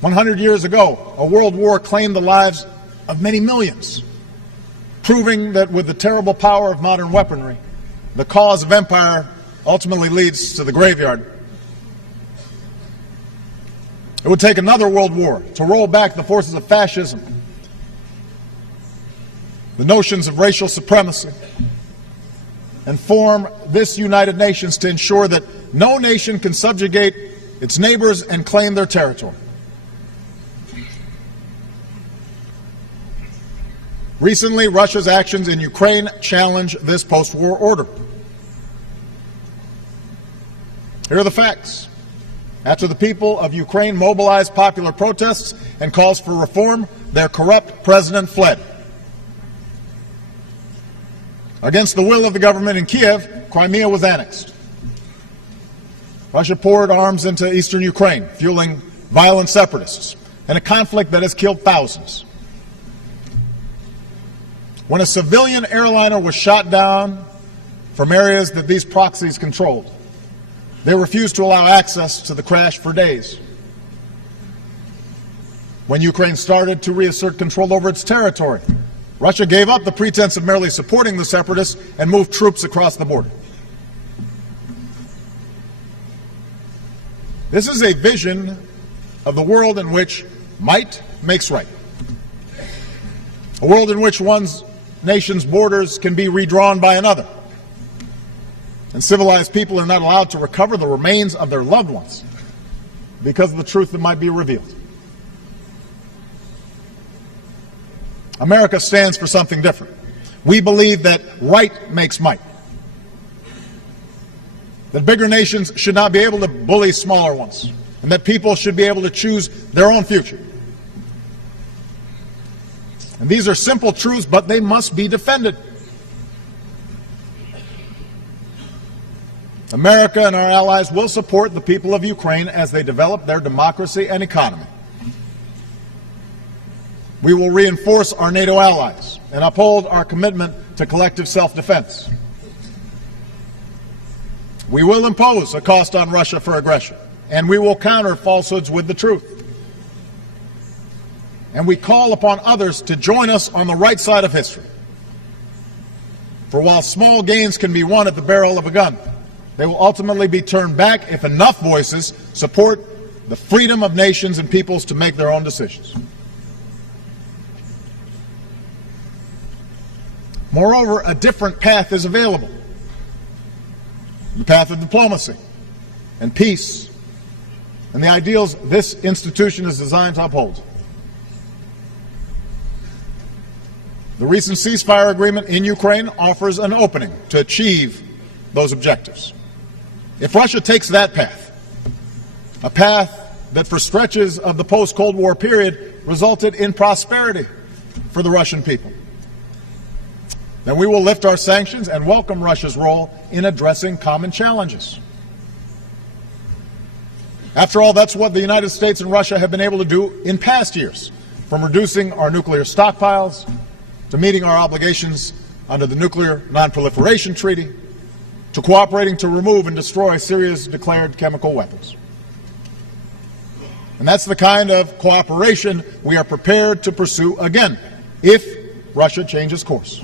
100 years ago, a world war claimed the lives of many millions, proving that with the terrible power of modern weaponry, the cause of empire ultimately leads to the graveyard. It would take another world war to roll back the forces of fascism, the notions of racial supremacy, and form this United Nations to ensure that no nation can subjugate its neighbors and claim their territory. Recently, Russia's actions in Ukraine challenge this post-war order. Here are the facts. After the people of Ukraine mobilized popular protests and calls for reform, their corrupt president fled. Against the will of the government in Kiev, Crimea was annexed. Russia poured arms into eastern Ukraine, fueling violent separatists, and a conflict that has killed thousands. When a civilian airliner was shot down from areas that these proxies controlled, they refused to allow access to the crash for days. When Ukraine started to reassert control over its territory, Russia gave up the pretense of merely supporting the separatists and moved troops across the border. This is a vision of the world in which might makes right. A world in which one's nation's borders can be redrawn by another, and civilized people are not allowed to recover the remains of their loved ones because of the truth that might be revealed. America stands for something different. We believe that right makes might, that bigger nations should not be able to bully smaller ones, and that people should be able to choose their own future. And these are simple truths, but they must be defended. America and our allies will support the people of Ukraine as they develop their democracy and economy. We will reinforce our NATO allies and uphold our commitment to collective self-defense. We will impose a cost on Russia for aggression, and we will counter falsehoods with the truth. And we call upon others to join us on the right side of history. For while small gains can be won at the barrel of a gun, they will ultimately be turned back if enough voices support the freedom of nations and peoples to make their own decisions. Moreover, a different path is available. The path of diplomacy and peace and the ideals this institution is designed to uphold. The recent ceasefire agreement in Ukraine offers an opening to achieve those objectives. If Russia takes that path, a path that for stretches of the post-Cold War period resulted in prosperity for the Russian people, then we will lift our sanctions and welcome Russia's role in addressing common challenges. After all, that's what the United States and Russia have been able to do in past years, from reducing our nuclear stockpiles to meeting our obligations under the Nuclear Non-Proliferation Treaty, to cooperating to remove and destroy Syria's declared chemical weapons. And that's the kind of cooperation we are prepared to pursue again, if Russia changes course.